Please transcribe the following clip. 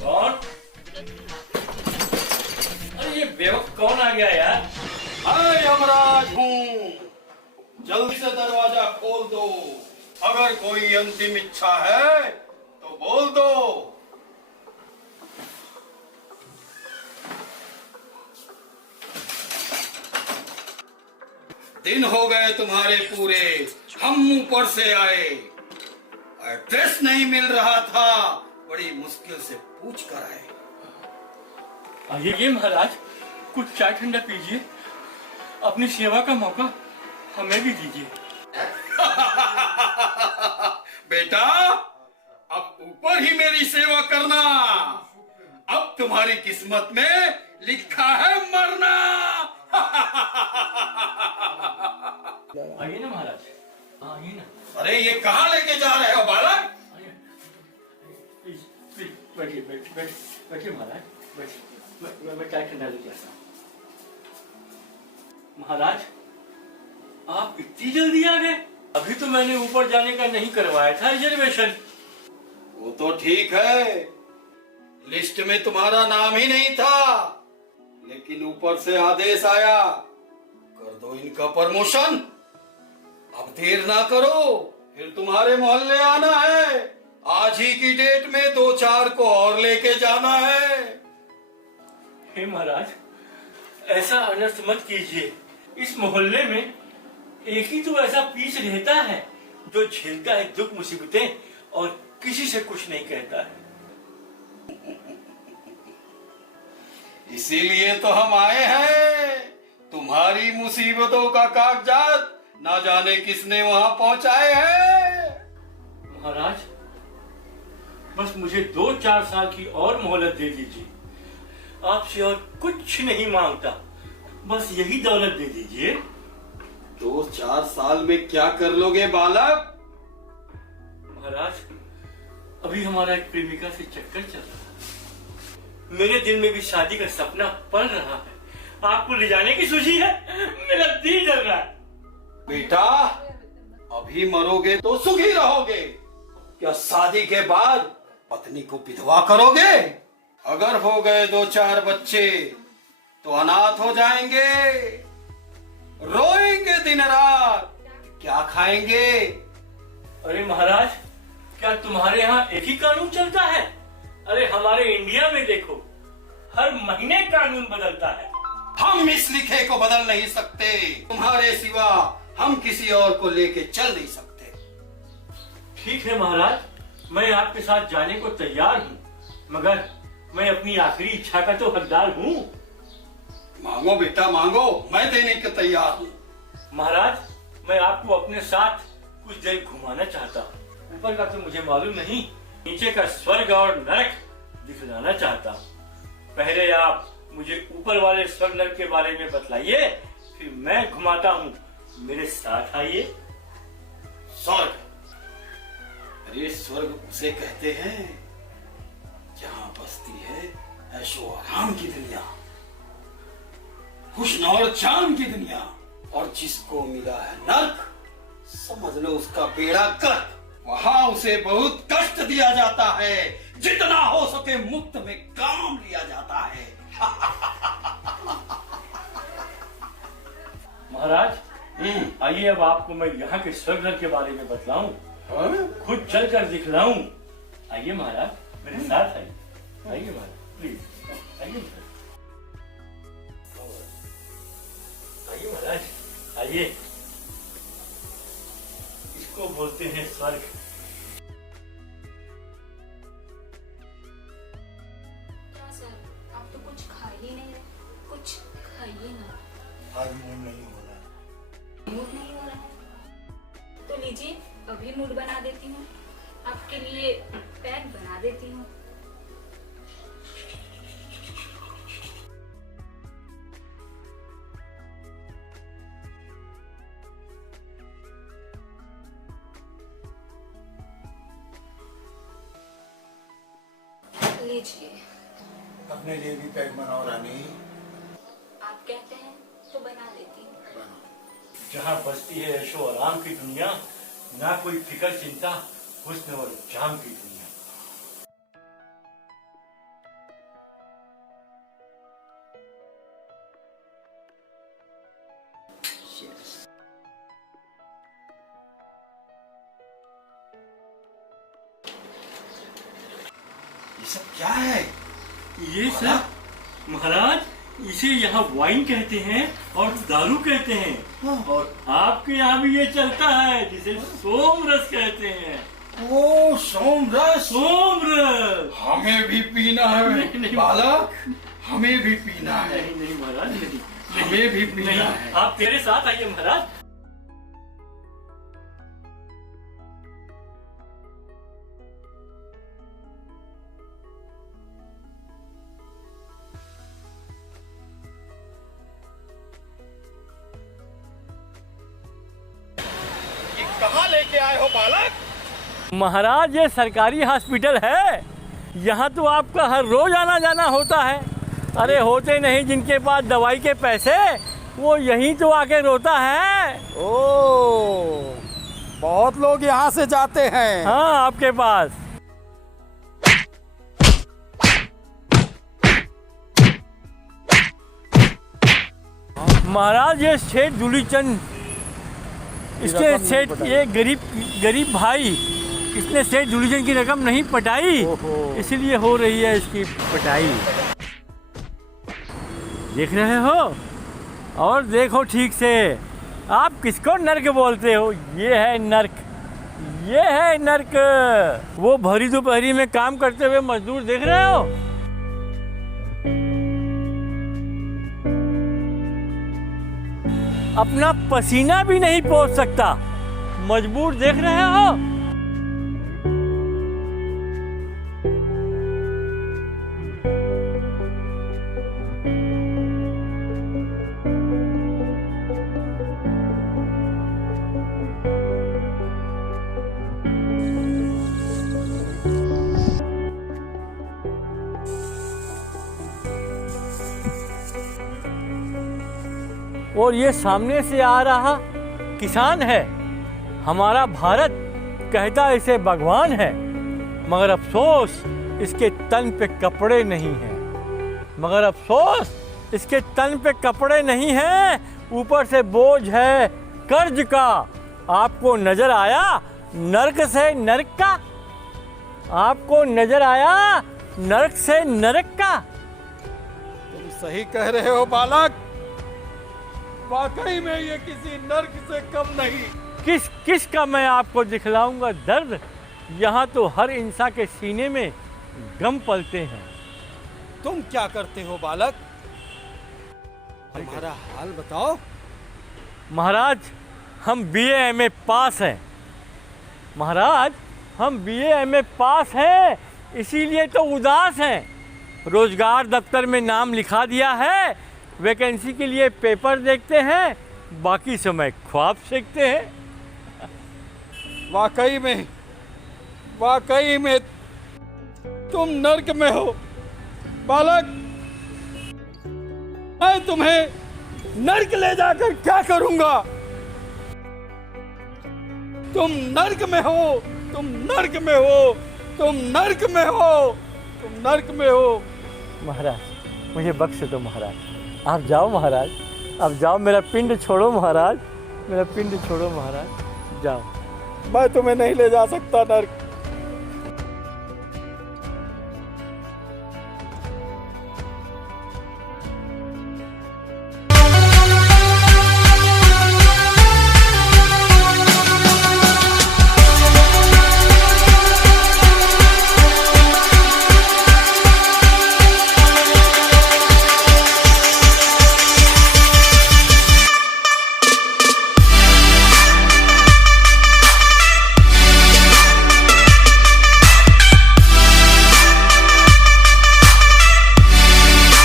कौन? अरे ये बेवकूफ कौन आ गया यार? मैं यमराज हूँ, जल्दी से दरवाजा खोल दो। अगर कोई अंतिम इच्छा है तो बोल दो। दिन हो गए तुम्हारे पूरे, हम ऊपर से आए, एड्रेस नहीं मिल रहा था, बड़ी मुश्किल से पूछ कर आए। आइए महाराज, कुछ चाय ठंडा पीजिए, अपनी सेवा का मौका हमें भी दीजिए। बेटा, अब ऊपर ही मेरी सेवा करना। अब तुम्हारी किस्मत में लिखा है मरना। आइए ना महाराज, आइए ना। अरे ये कहाँ लेके जा रहे हो बालक? प्लीज प्लीज बैठिए, बैठिए महाराज, बैठिए। मैं चाय ठंडा लेके आता हूँ। महाराज, आप इतनी जल्दी आ गए? अभी तो मैंने ऊपर जाने का नहीं करवाया था रिजर्वेशन। वो तो ठीक है, लिस्ट में तुम्हारा नाम ही नहीं था, लेकिन ऊपर से आदेश आया, कर दो इनका प्रमोशन। अब देर ना करो, फिर तुम्हारे मोहल्ले आना है। आज ही की डेट में 2-4 को और लेके जाना है। हे महाराज, ऐसा अनर्थ मत कीजिए। इस मोहल्ले में एक ही तो ऐसा पीस रहता है जो झेलता है दुख मुसीबतें और किसी से कुछ नहीं कहता है। इसीलिए तो हम आए हैं। तुम्हारी मुसीबतों का कागजात ना जाने किसने वहां पहुंचाए हैं। महाराज, बस मुझे 2-4 साल की और मोहलत दे दीजिए। आपसे और कुछ नहीं मांगता, बस यही दौलत दे दीजिए। 2-4 साल में क्या कर लोगे बालक? महाराज, अभी हमारा एक प्रेमिका से चक्कर चल रहा है। मेरे दिल में भी शादी का सपना पल रहा है। आपको ले जाने की सूझी है? मेरा दिल जल रहा है। बेटा, अभी मरोगे तो सुखी रहोगे, क्या शादी के बाद पत्नी को विधवा करोगे? अगर हो गए 2-4 बच्चे तो अनाथ हो जाएंगे, रोएंगे दिन रात, क्या खाएंगे? अरे महाराज, क्या तुम्हारे यहाँ एक ही कानून चलता है? अरे हमारे इंडिया में देखो, हर महीने कानून बदलता है। हम इस लिखे को बदल नहीं सकते, तुम्हारे सिवा हम किसी और को लेके चल नहीं सकते। ठीक है महाराज, मैं आपके साथ जाने को तैयार हूँ, मगर मैं अपनी आखिरी इच्छा का तो हकदार हूँ। मांगो बेटा मांगो, मैं देने को तैयार हूँ। महाराज, मैं आपको अपने साथ कुछ देर घुमाना चाहता हूँ। ऊपर का तो मुझे मालूम नहीं, नीचे का स्वर्ग और नरक दिखलाना चाहता हूँ। पहले आप मुझे ऊपर वाले स्वर्ग नरक के बारे में बतलाइए, फिर मैं घुमाता हूँ। मेरे साथ आइए। स्वर्ग? अरे स्वर्ग उसे कहते हैं जहाँ बसती है ऐशो आराम की दुनिया, हुस्न और चांद की दुनिया। और जिसको मिला है नर्क, समझ लो उसका बेड़ा गर्क। वहां उसे बहुत कष्ट दिया जाता है, जितना हो सके मुफ्त में काम लिया जाता है। महाराज, आइए अब आपको मैं यहाँ के स्वर्ग नरक के बारे में बतलाऊं, खुद चल कर दिखलाऊं। आइए महाराज, मेरे साथ आइए। आइए महाराज, प्लीज आइए महाराज। आइए महाराज, आइए। इसको बोलते हैं स्वर्ग। क्या सर, आप तो कुछ खा ही नहीं रहे, कुछ खाइए ना। आज मूड नहीं हो रहा है। मूड नहीं हो रहा है तो लीजिए, अभी मूड बना देती हूँ, आपके लिए पैक बना देती हूँ। लीजिए। अपने लिए भी पैक बनाओ रानी। आप कहते हैं तो बना देती हूँ। बनाओ। जहाँ बसती है ऐशो आराम की दुनिया, ना कोई फिक्र चिंता, हुस्न और जाम की दुनिया। ये सब क्या है? ये सब महाराज, इसे यहाँ वाइन कहते हैं और दारू कहते हैं, और आपके यहाँ भी ये चलता है जिसे सोमरस कहते हैं। ओ सोमरस, सोमरस हमें भी पीना है नहीं, बालक, हमें भी पीना है। नहीं नहीं महाराज, नहीं, हमें भी पीना नहीं, है। आप मेरे साथ आइए महाराज। कहाँ लेके आए हो बालक? महाराज, ये सरकारी हॉस्पिटल है, यहाँ तो आपका हर रोज आना जाना होता है। अरे होते नहीं जिनके पास दवाई के पैसे, वो यहीं तो आके रोता है। ओ, बहुत लोग यहाँ से जाते हैं। हाँ, आपके पास। महाराज, ये सेठ दूलीचंद, इसने सेठ, ये गरीब भाई, इसने सेठ दूलीचंद की रकम नहीं पटाई, इसलिए हो रही है इसकी पटाई। देख रहे हो? और देखो ठीक से, आप किसको नर्क बोलते हो? ये है नर्क, ये है नर्क। वो भरी दोपहरी में काम करते हुए मजदूर देख रहे हो? अपना पसीना भी नहीं पोंछ सकता, मजबूर देख रहे हो? और ये सामने से आ रहा किसान है, हमारा भारत कहता इसे भगवान है, मगर अफसोस इसके तन पे कपड़े नहीं हैं, मगर अफसोस इसके तन पे कपड़े नहीं हैं, ऊपर से बोझ है कर्ज का। आपको नजर आया नर्क से नरक का? आपको नजर आया नरक से नरक का? तुम सही कह रहे हो बालक, वाकई में ये किसी नर्क से कम नहीं। किस का मैं आपको दिखलाऊंगा दर्द? यहाँ तो हर इंसान के सीने में गम पलते हैं। तुम क्या करते हो बालक? तुम्हारा हाल बताओ। महाराज, हम BA MA पास हैं। महाराज, हम BA MA पास हैं, इसीलिए तो उदास हैं। रोजगार दफ्तर में नाम लिखा दिया है, वैकेंसी के लिए पेपर देखते हैं, बाकी समय ख्वाब सेकते हैं। वाकई में तुम नर्क में हो बालक। मैं तुम्हें नर्क ले जाकर क्या करूंगा? तुम नर्क में हो, तुम नर्क में हो, तुम नर्क में हो, तुम नर्क में हो। महाराज, मुझे बख्श दो महाराज, आप जाओ महाराज, आप जाओ, मेरा पिंड छोड़ो महाराज, मेरा पिंड छोड़ो महाराज, जाओ। मैं तुम्हें नहीं ले जा सकता नर्क।